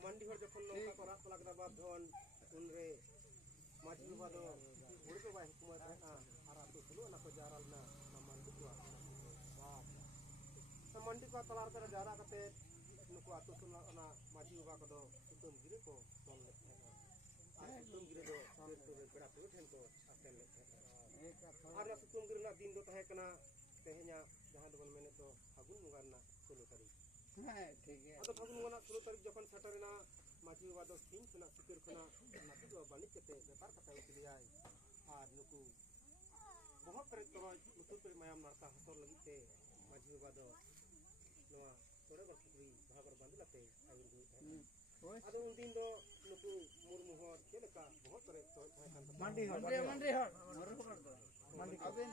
मंडी हर जखन नौका को रात लगदा बाद धन उनरे माजी बाबा दो उड़ी को बाय हुकुमत है आरा तो सुलो ना को जारल ना मंडी को वाह तो मंडी को तलार कर जारा कते नुको आतो सुलो ना माजी बाबा को दो सुतम गिरे को तोल ले आ सुतम गिरे दो तो बेड़ा तो ठेन को आतेल ले आरा सुतम गिरे ना दिन दो तहे कना तेहnya जहां दो मेने तो फागुन मुगार ना 16 तारीख ठीक है अब फागुन मुगार 16 तारीख जखन सटरना माजी बाबा दो तीन खना सिकर खना नाती दो बानिक केते व्यापार कथा उतली आय आर नुकु बहुत करे तो नुतु पे मायाम नारता हसर लगिते माजी बाबा दो नवा तोरे बकरी भागर बांधलाते आइल दुई आदो उन दिन दो नुकु मुरमुहर केलका बहुत करे तो मंडी हर मोर कर दो मंडी अबे